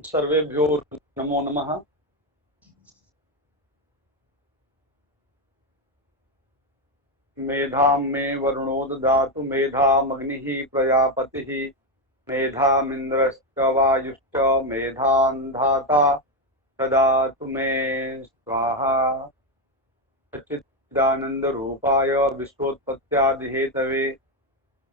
सर्वेभ्यो नमो नमः। मेधां मे वरुणो ददातु मेधामग्निः प्रजापतिः मेधामिन्द्रश्च वायुश्च मेधान्धाता ददातु मे स्वाहा। सच्चिदानन्दरूपाय विश्वोत्पत्त्यादिहेतवे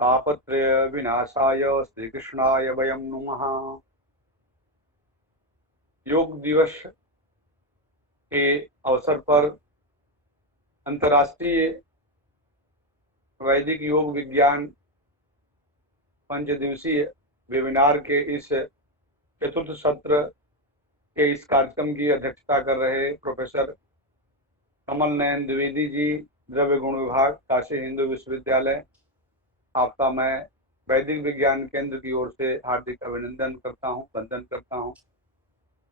तापत्रय विनाशाय श्रीकृष्णाय वयं नमः। योग दिवस के अवसर पर अंतर्राष्ट्रीय वैदिक योग विज्ञान 5 दिवसीय वेबिनार के इस चतुर्थ सत्र के इस कार्यक्रम की अध्यक्षता कर रहे प्रोफेसर कमल नयन द्विवेदी जी, द्रव्य गुण विभाग, काशी हिंदू विश्वविद्यालय, आपका मैं वैदिक विज्ञान केंद्र की ओर से हार्दिक अभिनंदन करता हूं, वंदन करता हूं।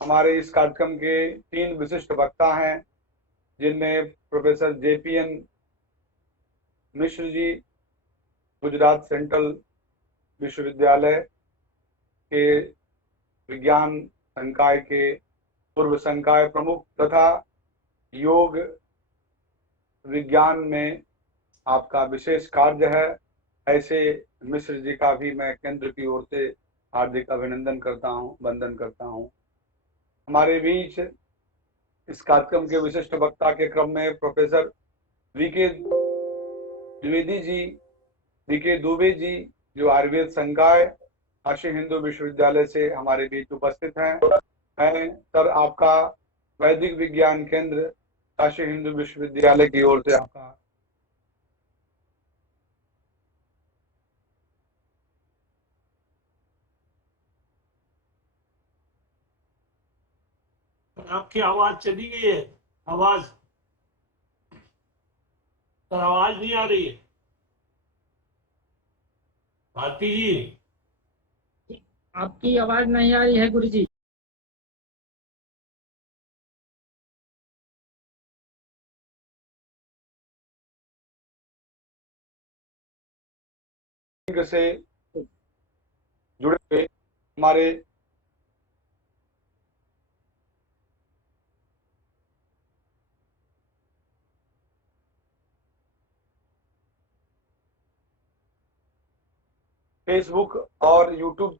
हमारे इस कार्यक्रम के 3 विशिष्ट वक्ता हैं, जिनमें professor JPN Mishra ji, Gujarat central विश्वविद्यालय के विज्ञान संकाय के पूर्व संकाय प्रमुख तथा योग विज्ञान में आपका विशेष कार्य है, ऐसे मिश्र जी का भी मैं केंद्र की ओर से हार्दिक अभिनंदन करता हूं, वंदन करता हूं। हमारे बीच इस कार्यक्रम के विशिष्ट वक्ता के क्रम में professor VK Dwivedi ji, VK Dubey ji, जो आयुर्वेद संकाय काशी हिंदू विश्वविद्यालय से हमारे बीच उपस्थित हैं। मैं सर आपका वैदिक विज्ञान केंद्र काशी हिंदू विश्वविद्यालय की ओर से आपका आपकी आवाज चली गई है। आवाज सर, आवाज नहीं आ रही है। भारती जी, आपकी आवाज नहीं आ रही है गुरुजी। से जुड़े हुए हमारे फेसबुक और यूट्यूब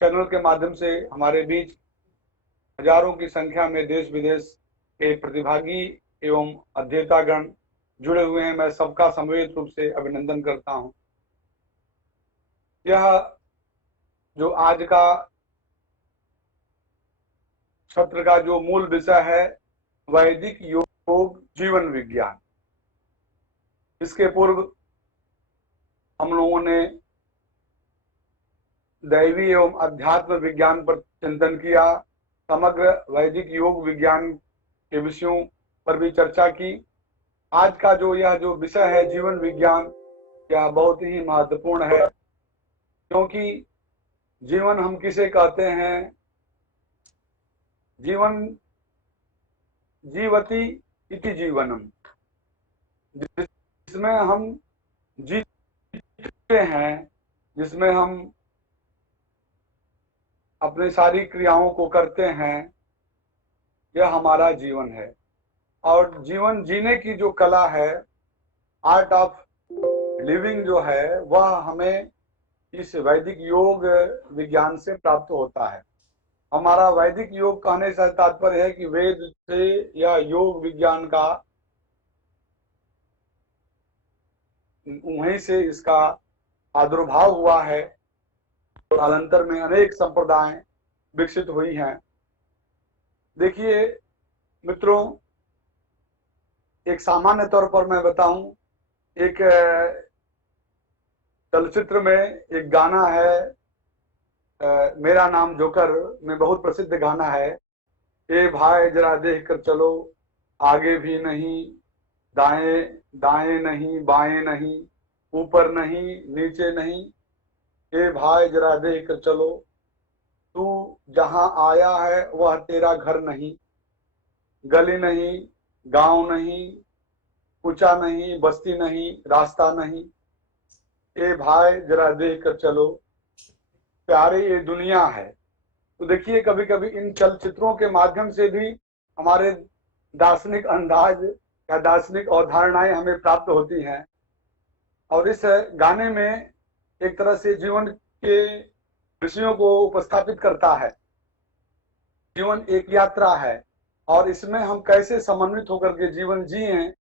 चैनल के माध्यम से हमारे बीच हजारों की संख्या में देश विदेश के प्रतिभागी एवं अध्येतागण जुड़े हुए हैं। मैं सबका समवेत रूप से अभिनंदन करता हूं। यह जो आज का सत्र का जो मूल विषय है, वैदिक योग जीवन विज्ञान। इसके पूर्व हम लोगों ने दैवी एवं अध्यात्म विज्ञान पर चिंतन किया, समग्र वैदिक योग विज्ञान के विषयों पर भी चर्चा की। आज का जो यह जो विषय है जीवन विज्ञान, यह बहुत ही महत्वपूर्ण है, क्योंकि जीवन हम किसे कहते हैं? जीवन जीवति इति जीवनम, जिसमें हम जीते हैं, जिसमें हम अपनी सारी क्रियाओं को करते हैं, यह हमारा जीवन है। और जीवन जीने की जो कला है, आर्ट ऑफ लिविंग जो है, वह हमें इस वैदिक योग विज्ञान से प्राप्त होता है। हमारा वैदिक योग कहने से तात्पर्य है कि वेद से या योग विज्ञान का वहीं से इसका आविर्भाव हुआ है। कालांतर में अनेक संप्रदाय विकसित हुई हैं। देखिए मित्रों, एक सामान्य तौर पर मैं बताऊं, एक चलचित्र में एक गाना है, मेरा नाम जोकर में बहुत प्रसिद्ध गाना है, ए भाई जरा देख कर चलो, आगे भी नहीं, दाएं दाएं नहीं, बाएं नहीं, ऊपर नहीं, नीचे नहीं, ए भाई जरा देख कर चलो, तू जहां आया है वह तेरा घर नहीं, गली नहीं, गांव नहीं, ऊंचा नहीं, बस्ती नहीं, रास्ता नहीं, ए भाई जरा देख कर चलो, प्यारे ये दुनिया है, तो देखिए कभी कभी इन चलचित्रों के माध्यम से भी हमारे दार्शनिक अंदाज या दार्शनिक अवधारणाएं हमें प्राप्त होती हैं। और इस गाने में एक तरह से जीवन के विषयों को उपस्थापित करता है। जीवन एक यात्रा है और इसमें हम कैसे समन्वित होकर के जीवन जिए,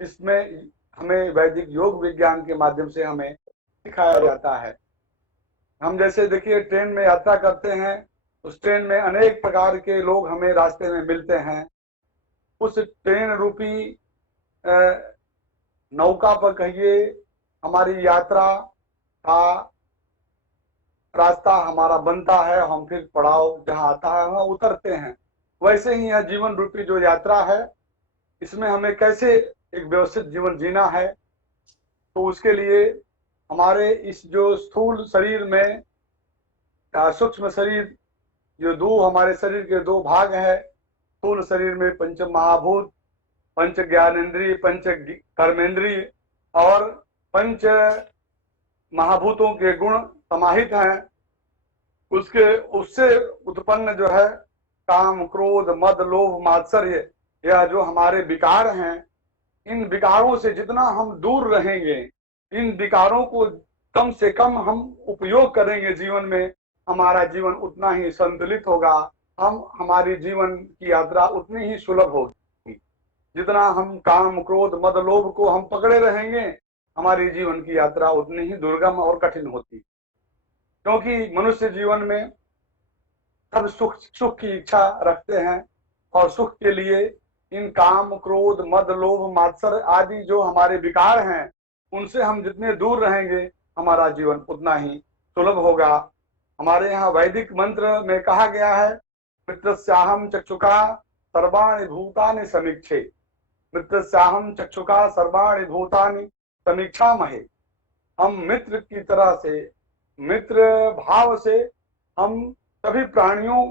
इसमें हमें वैदिक योग विज्ञान के माध्यम से हमें सिखाया जाता है। हम जैसे देखिए ट्रेन में यात्रा करते हैं, उस ट्रेन में अनेक प्रकार के लोग हमें रास्ते में मिलते हैं। उस ट्रेन रूपी नौका पर कहिए हमारी यात्रा का रास्ता हमारा बनता है, हम फिर पड़ाव जहाँ आता है वहाँ उतरते हैं। वैसे ही यह जीवन रूपी जो यात्रा है, इसमें हमें कैसे एक व्यवस्थित जीवन जीना है, तो उसके लिए हमारे इस जो स्थूल शरीर में सूक्ष्म शरीर, जो दो हमारे शरीर के दो भाग है, स्थूल शरीर में पंच महाभूत, पंच ज्ञानेन्द्रिय, पंच कर्मेंद्रिय और पंच महाभूतों के गुण समाहित हैं। उससे उत्पन्न जो है काम, क्रोध, मद, लोभ, मात्सर्य, यह जो हमारे विकार हैं, इन विकारों से जितना हम दूर रहेंगे, इन विकारों को कम से कम हम उपयोग करेंगे जीवन में, हमारा जीवन उतना ही संतुलित होगा, हमारी जीवन की यात्रा उतनी ही सुलभ होगी। जितना हम काम, क्रोध, मद, लोभ को हम पकड़े रहेंगे, हमारी जीवन की यात्रा उतनी ही दुर्गम और कठिन होती। क्योंकि मनुष्य जीवन में सब सुख की इच्छा रखते हैं और सुख के लिए इन काम, क्रोध, मद, लोभ, मात्सर्य आदि जो हमारे विकार हैं, उनसे हम जितने दूर रहेंगे, हमारा जीवन उतना ही सुलभ होगा। हमारे यहाँ वैदिक मंत्र में कहा गया है, मित्रस्याहम चक्षुका सर्वाणि भूतानि समीक्षे, मित्रस्याहम चक्षुका सर्वाणि भूतानि समीक्षामहे। हम मित्र की तरह से, मित्र भाव से हम सभी प्राणियों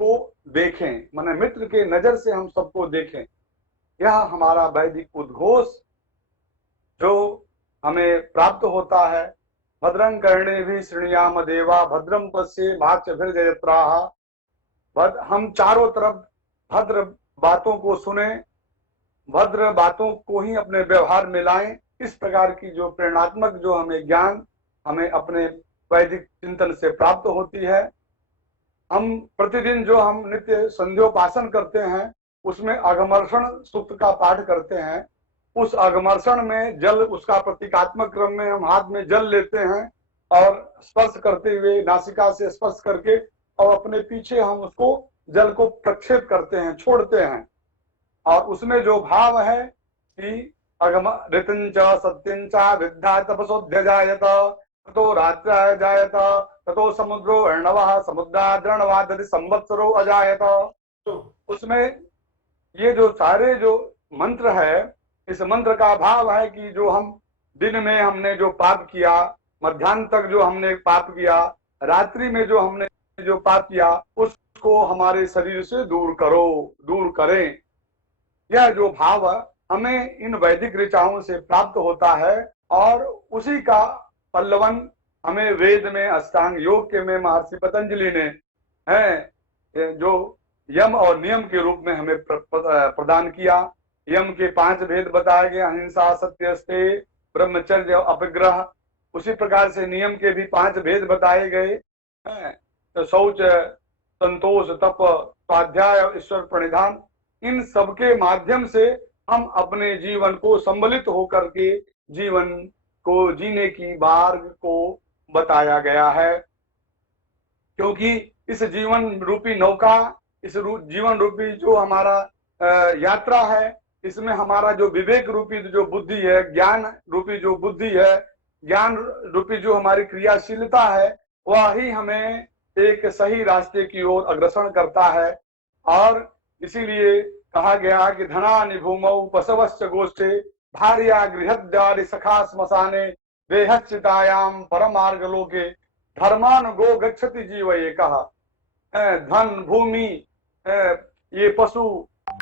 को देखें, माने मित्र के नजर से हम सबको देखें। यह हमारा वैदिक उद्घोष जो हमें प्राप्त होता है। भद्रं कर्णेभिः शृणुयाम देवा भद्रं पश्येमाक्षभिर्यजत्राः। हम चारों तरफ भद्र बातों को सुने, भद्र बातों को ही अपने व्यवहार में लाएं। इस प्रकार की जो प्रेरणात्मक जो हमें ज्ञान हमें अपने वैदिक चिंतन से प्राप्त होती है। हम प्रतिदिन जो हम नित्य संध्योपासन करते हैं, उसमें अघमर्षण सूक्त का पाठ करते हैं। उस अघमर्षण में जल, उसका प्रतीकात्मक क्रम में हम हाथ में जल लेते हैं और स्पर्श करते हुए, नासिका से स्पर्श करके और अपने पीछे हम उसको जल को प्रक्षेप करते हैं, छोड़ते हैं। और उसमें जो भाव है कि अगम ऋतंच सत्यंच विद्या तपसोध्य जायत ततो रात्रि जायत ततो समुद्रो अर्णवः समुद्राद्रणवादति संवत्सरो अजायत। उसमें ये जो सारे जो मंत्र है, इस मंत्र का भाव है कि जो हम दिन में हमने जो पाप किया, मध्याह्न तक जो हमने पाप किया, रात्रि में जो हमने जो पाप किया, उसको हमारे शरीर से दूर करो, दूर करें। यह जो भाव हमें इन वैदिक ऋचाओं से प्राप्त होता है और उसी का पल्लवन हमें वेद में, अष्टांग योग के में महर्षि पतंजलि ने है जो यम और नियम के रूप में हमें प्रदान किया। यम के 5 भेद बताए गए, अहिंसा, सत्यस्ते, ब्रह्मचर्य, अपग्रह। उसी प्रकार से नियम के भी 5 भेद बताए गए हैं, तो शौच, संतोष, तप, स्वाध्याय, ईश्वर प्रणिधान। इन सबके माध्यम से हम अपने जीवन को संबलित होकर के जीवन को जीने की मार्ग को बताया गया है। क्योंकि इस जीवन रूपी नौका, इस जीवन रूपी जो हमारा यात्रा है, इसमें हमारा जो विवेक रूपी जो बुद्धि है, ज्ञान रूपी जो बुद्धि है, ज्ञान रूपी जो हमारी क्रियाशीलता है, वह ही हमें एक सही रास्ते की ओर अग्रसर करता है। और इसीलिए कहा गया कि धनानि भूमौ पशवश्च गोष्ठे भार्या गृहद्वारि सखा श्मशाने देहश्चितायाम परमार्ग लोके धर्मान गो गच्छति जीव एकः। धन, भूमि, ये पशु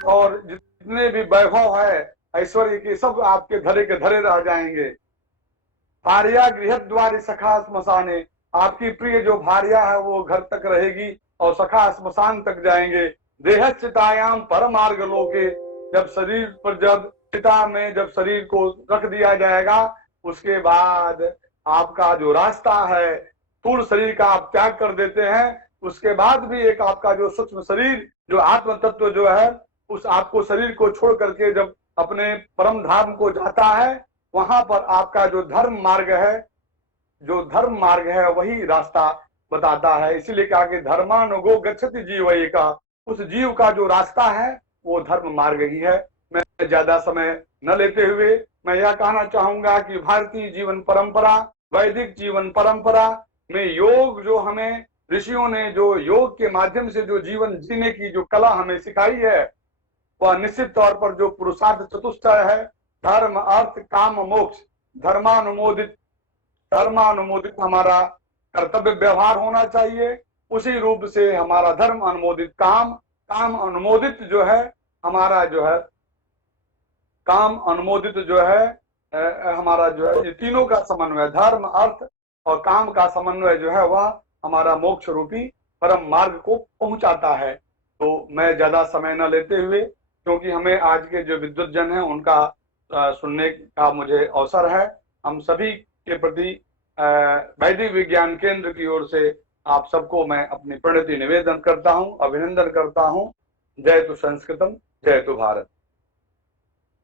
और जितने भी वैभव है, ऐश्वर्य के, सब आपके धरे के धरे रह जाएंगे। भार्या गृहद्वारि सखा श्मशाने, आपकी प्रिय जो भार्या है वो घर तक रहेगी और सखा स्मशान तक जाएंगे। देहश्चितायाम परमार्ग लोके, जब शरीर पर जब चिता में जब शरीर को रख दिया जाएगा, उसके बाद आपका जो रास्ता है, स्थूल शरीर का आप त्याग कर देते हैं, उसके बाद भी एक आपका जो सूक्ष्म शरीर, जो आत्म तत्व जो है, उस आपको शरीर को छोड़ करके जब अपने परम धाम को जाता है, वहां पर आपका जो धर्म मार्ग है, जो धर्म मार्ग है वही रास्ता बताता है। इसीलिए कहा कि धर्मानुगो गच्छति जीव का, उस जीव का जो रास्ता है वो धर्म मार्ग ही है। मैं ज्यादा समय न लेते हुए मैं यह कहना चाहूंगा कि भारतीय जीवन परंपरा, वैदिक जीवन परंपरा में योग जो हमें ऋषियों ने जो योग के माध्यम से जो जीवन जीने की जो कला हमें सिखाई है, वह निश्चित तौर पर जो पुरुषार्थ चतुष्टय है, धर्म अर्थ काम मोक्ष, धर्मानुमोदित हमारा कर्तव्य व्यवहार होना चाहिए। उसी रूप से हमारा धर्म अनुमोदित काम, काम अनुमोदित जो है हमारा जो है काम अनुमोदित जो है हमारा जो है, ये तीनों का समन्वय, धर्म अर्थ और काम का समन्वय जो है वह हमारा मोक्ष रूपी परम मार्ग को पहुंचाता है। तो मैं ज्यादा समय न लेते हुए, क्योंकि हमें आज के जो विद्वत जन हैं उनका सुनने का मुझे अवसर है, हम सभी के प्रति वैदिक विज्ञान केंद्र की ओर से आप सबको मैं अपनी प्रणति निवेदन करता हूं, अभिनंदन करता हूं। जय तु संस्कृतम, जय तु भारत।